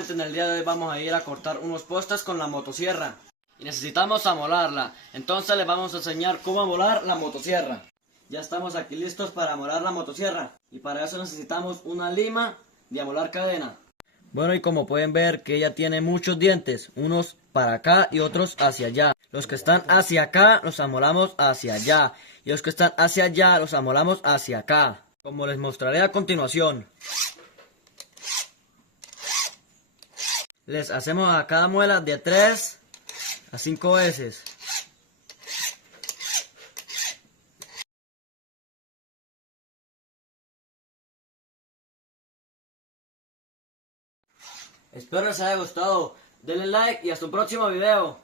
Primeramente en el día de hoy vamos a ir a cortar unos postes con la motosierra. Y necesitamos amolarla. Entonces les vamos a enseñar cómo amolar la motosierra. Ya estamos aquí listos para amolar la motosierra. Y para eso necesitamos una lima de amolar cadena. Bueno, y como pueden ver que ella tiene muchos dientes. Unos para acá y otros hacia allá. Los que están hacia acá los amolamos hacia allá. Y los que están hacia allá los amolamos hacia acá. Como les mostraré a continuación. Les hacemos a cada muela de 3 a 5 veces. Espero les haya gustado. Denle like y hasta un próximo video.